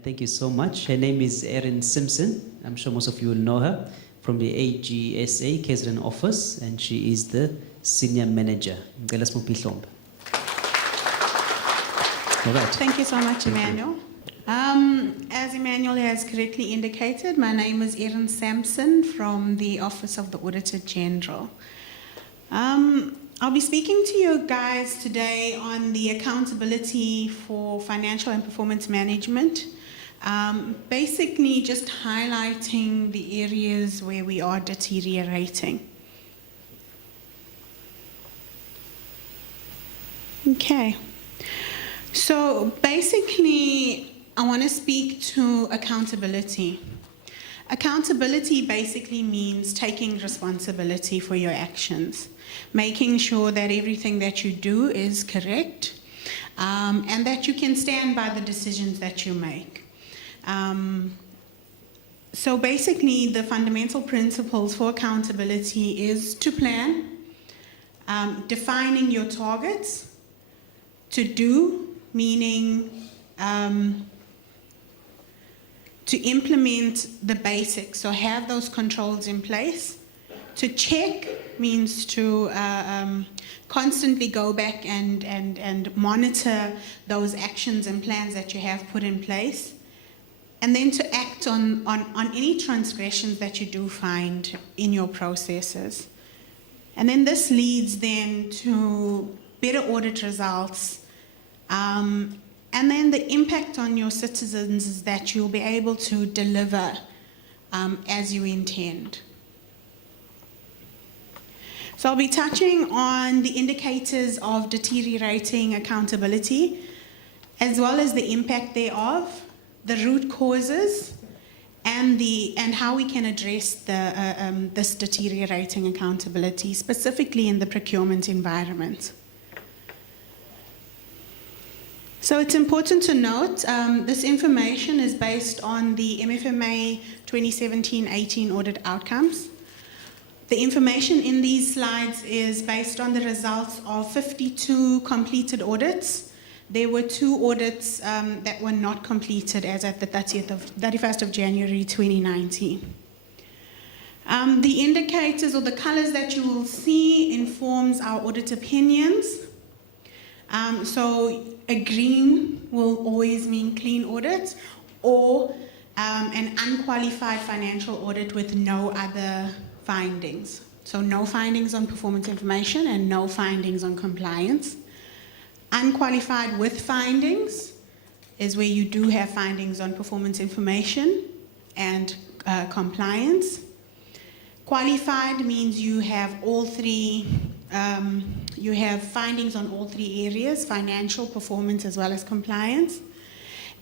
Thank you so much. Her name is Erin Simpson. I'm sure most of you will know her from the AGSA KZN office, and she is the senior manager. All right. Thank you so much, Emmanuel. As Emmanuel has correctly indicated, my name is Erin Simpson from the Office of the Auditor General. I'll be speaking to you guys today on the accountability for financial and performance management. Basically just highlighting the areas where we are deteriorating. Okay. So basically, I want to speak to accountability. Accountability basically means taking responsibility for your actions, making sure that everything that you do is correct, and that you can stand by the decisions that you make. So basically, the fundamental principles for accountability is to plan, defining your targets, to do, meaning to implement the basics, so have those controls in place. To check means to constantly go back and monitor those actions and plans that you have put in place. And then to act on any transgressions that you do find in your processes. And then this leads then to better audit results. And then the impact on your citizens is that you'll be able to deliver as you intend. So I'll be touching on the indicators of deteriorating accountability, as well as the impact thereof, the root causes, and how we can address this deteriorating accountability, specifically in the procurement environment. So it's important to note, this information is based on the MFMA 2017-18 audit outcomes. The information in these slides is based on the results of 52 completed audits. There were 2 audits that were not completed as at the 31st of January 2019. The indicators or the colors that you will see informs our audit opinions. So a green will always mean clean audit, or an unqualified financial audit with no other findings. So no findings on performance information and no findings on compliance. Unqualified with findings is where you do have findings on performance information and compliance. Qualified means you have all three. You have findings on all 3 areas, financial, performance, as well as compliance.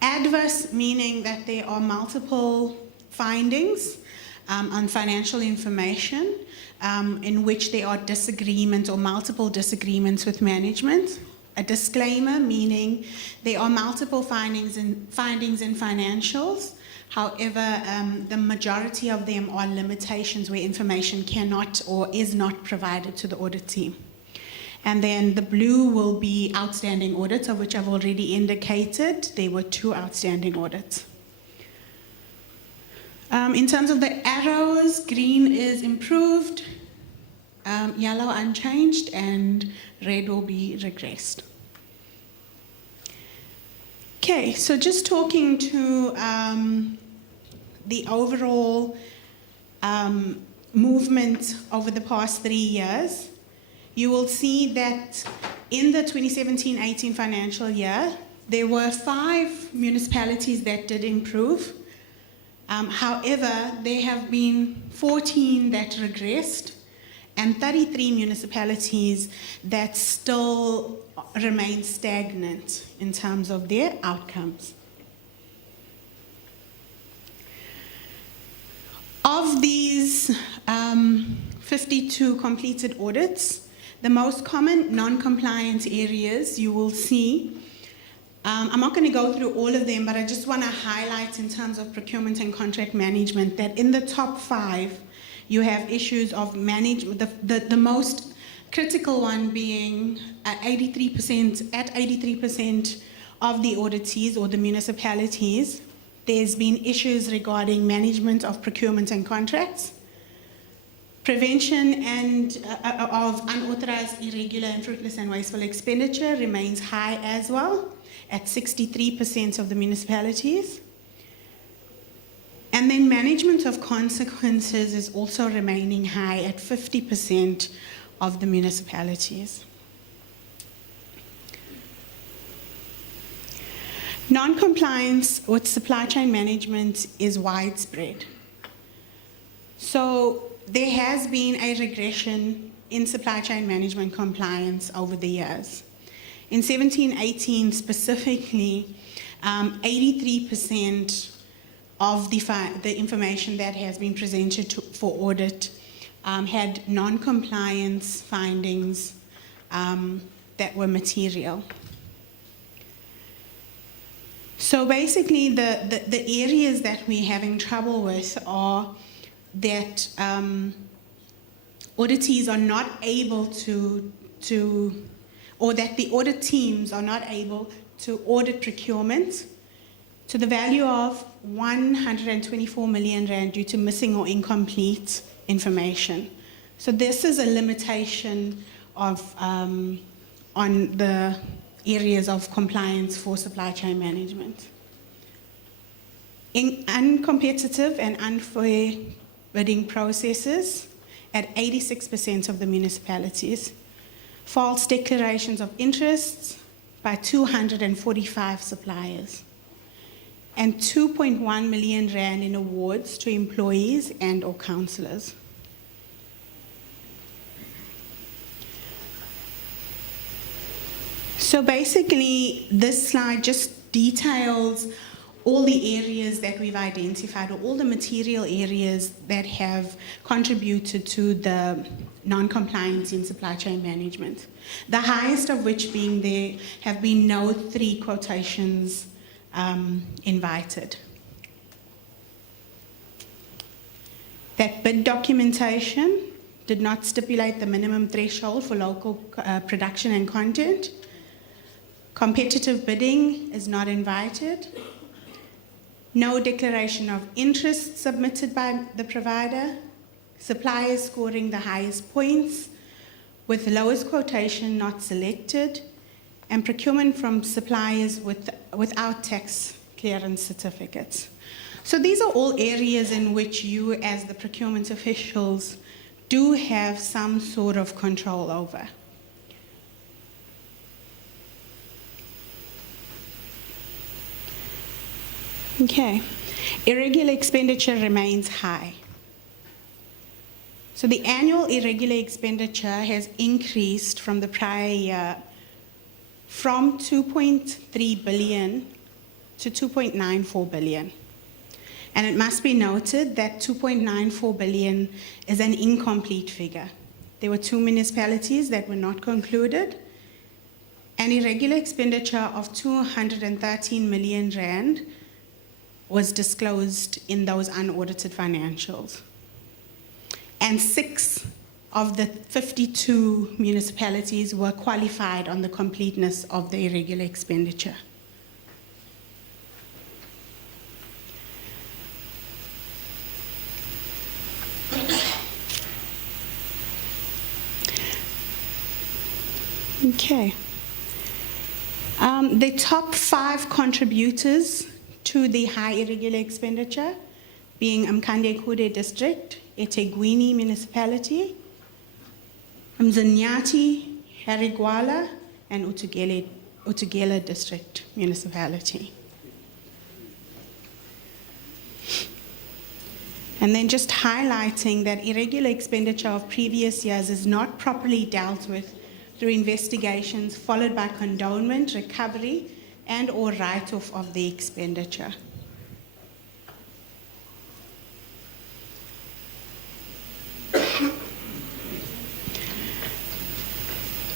Adverse, meaning that there are multiple findings on financial information in which there are disagreements or multiple disagreements with management. A disclaimer, meaning there are multiple findings in financials. However, the majority of them are limitations where information cannot or is not provided to the audit team. And then the blue will be outstanding audits, of which I've already indicated. There were 2 outstanding audits. In terms of the arrows, green is improved, yellow unchanged, and red will be regressed. Okay, so just talking to the overall movement over the past 3 years, you will see that in the 2017-18 financial year, there were 5 municipalities that did improve. However, there have been 14 that regressed and 33 municipalities that still remain stagnant in terms of their outcomes. Of these 52 completed audits, the most common non-compliant areas you will see, I'm not going to go through all of them, but I just want to highlight in terms of procurement and contract management that in the top 5, you have issues of management, the most critical one being 83% of the auditees or the municipalities There's been issues regarding management of procurement and contracts. Prevention of unauthorized, irregular, and fruitless and wasteful expenditure remains high as well, at 63% of the municipalities. And then management of consequences is also remaining high at 50% of the municipalities. Non-compliance with supply chain management is widespread. So there has been a regression in supply chain management compliance over the years. In 17-18 specifically, 83% of the information that has been presented for audit had non-compliance findings that were material. So basically the areas that we're having trouble with are that auditees are not able or that the audit teams are not able to audit procurement to the value of 124 million rand due to missing or incomplete information. So this is a limitation of on the areas of compliance for supply chain management. In uncompetitive and unfair bidding processes at 86% of the municipalities. False declarations of interests by 245 suppliers. And 2.1 million rand in awards to employees and or councillors. So basically, this slide just details all the areas that we've identified, or all the material areas that have contributed to the non-compliance in supply chain management. The highest of which being there have been no 3 quotations invited. That bid documentation did not stipulate the minimum threshold for local production and content. Competitive bidding is not invited. No declaration of interest submitted by the provider. Suppliers scoring the highest points with lowest quotation not selected. And procurement from suppliers without tax clearance certificates. So these are all areas in which you as the procurement officials do have some sort of control over. Okay, irregular expenditure remains high. So the annual irregular expenditure has increased from the prior year from 2.3 billion to 2.94 billion. And it must be noted that 2.94 billion is an incomplete figure. There were 2 municipalities that were not concluded. An irregular expenditure of 213 million rand was disclosed in those unaudited financials. And 6 of the 52 municipalities were qualified on the completeness of the irregular expenditure. Okay. The top 5 contributors to the high irregular expenditure being Mkande Kude District, eThekwini Municipality, Mzanyati, Harigwala, and Utugela District Municipality. And then just highlighting that irregular expenditure of previous years is not properly dealt with through investigations followed by condonement, recovery, and or write-off of the expenditure.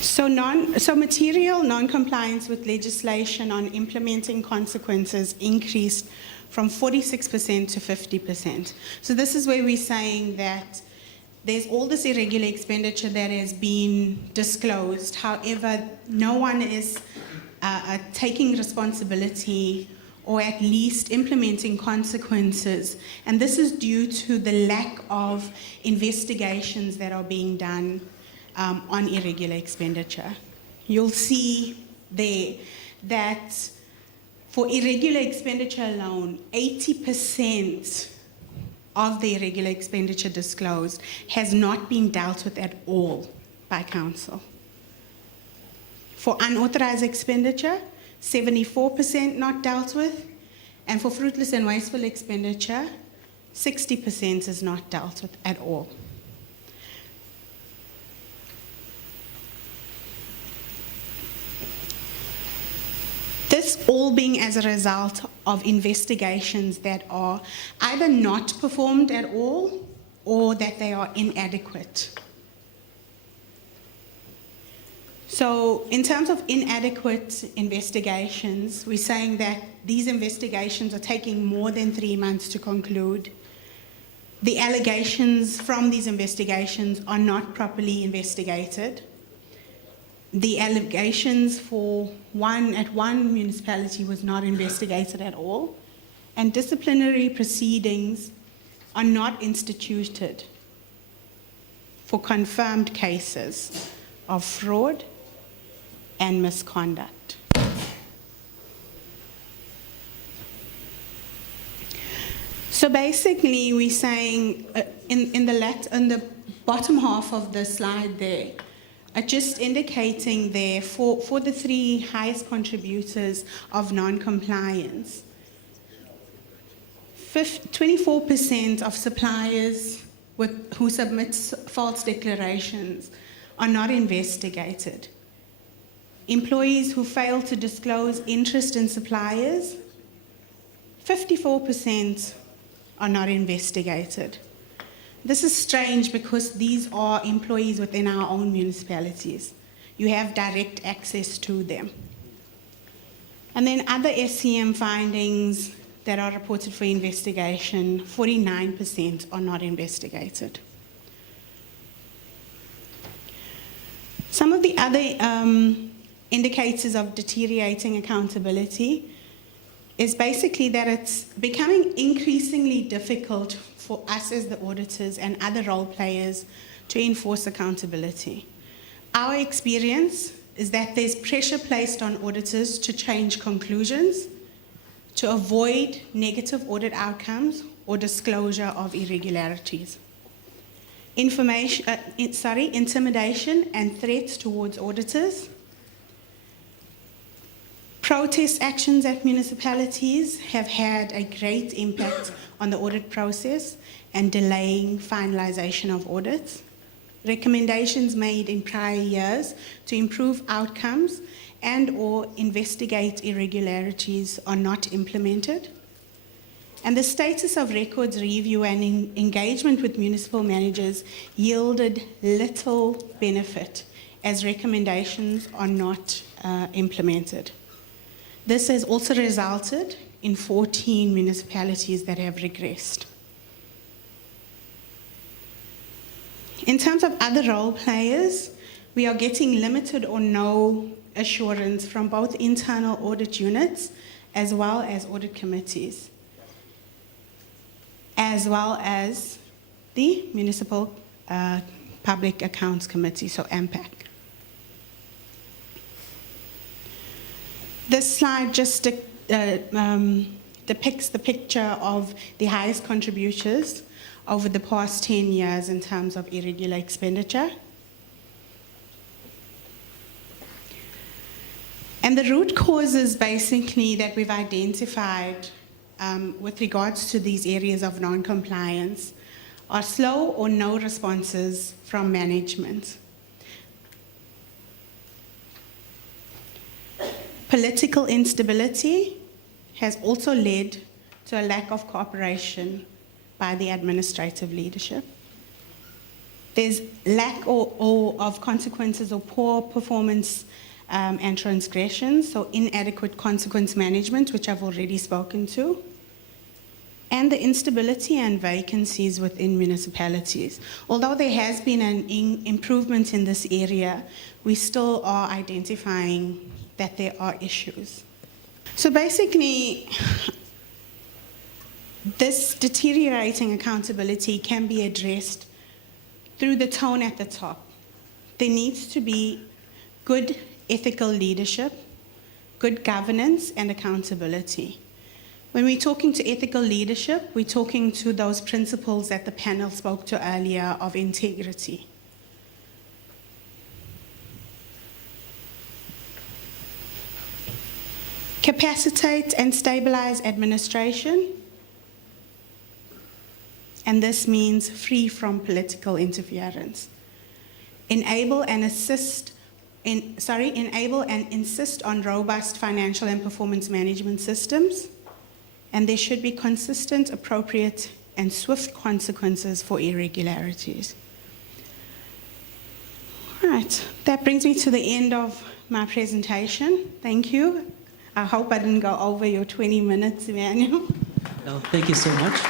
So material non-compliance with legislation on implementing consequences increased from 46% to 50%. So this is where we're saying that there's all this irregular expenditure that has been disclosed. However, no one is taking responsibility or at least implementing consequences. And this is due to the lack of investigations that are being done on irregular expenditure. You'll see there that for irregular expenditure alone, 80% of the irregular expenditure disclosed has not been dealt with at all by council. For unauthorized expenditure, 74% not dealt with, and for fruitless and wasteful expenditure, 60% is not dealt with at all. This all being as a result of investigations that are either not performed at all or that they are inadequate. So in terms of inadequate investigations, we're saying that these investigations are taking more than 3 months to conclude. The allegations from these investigations are not properly investigated. The allegations for one municipality was not investigated at all, and disciplinary proceedings are not instituted for confirmed cases of fraud and misconduct. So basically, we're saying in the bottom half of the slide there, just indicating there for the 3 highest contributors of non-compliance, 24% of suppliers who submit false declarations are not investigated. Employees who fail to disclose interest in suppliers, 54% are not investigated. This is strange because these are employees within our own municipalities. You have direct access to them. And then other SCM findings that are reported for investigation, 49% are not investigated. Some of the other indicators of deteriorating accountability is basically that it's becoming increasingly difficult for us as the auditors and other role players to enforce accountability. Our experience is that there's pressure placed on auditors to change conclusions, to avoid negative audit outcomes or disclosure of irregularities. Intimidation and threats towards auditors. Protest actions at municipalities have had a great impact on the audit process and delaying finalization of audits. Recommendations made in prior years to improve outcomes and/or investigate irregularities are not implemented. And the status of records review and engagement with municipal managers yielded little benefit as recommendations are not implemented. This has also resulted in 14 municipalities that have regressed. In terms of other role players, we are getting limited or no assurance from both internal audit units as well as audit committees, as well as the Municipal Public Accounts Committee, so MPAC. This slide just depicts the picture of the highest contributors over the past 10 years in terms of irregular expenditure. And the root causes basically that we've identified with regards to these areas of non-compliance are slow or no responses from management. Political instability has also led to a lack of cooperation by the administrative leadership. There's lack of consequences or poor performance and transgressions, so inadequate consequence management, which I've already spoken to, and the instability and vacancies within municipalities. Although there has been an improvement in this area, we still are identifying that there are issues. So basically, this deteriorating accountability can be addressed through the tone at the top. There needs to be good ethical leadership, good governance, and accountability. When we're talking to ethical leadership, we're talking to those principles that the panel spoke to earlier of integrity. Capacitate and stabilize administration, and this means free from political interference. Enable and insist on robust financial and performance management systems, and there should be consistent, appropriate, and swift consequences for irregularities. All right, that brings me to the end of my presentation. Thank you. I hope I didn't go over your 20 minutes, Emmanuel. No, thank you so much.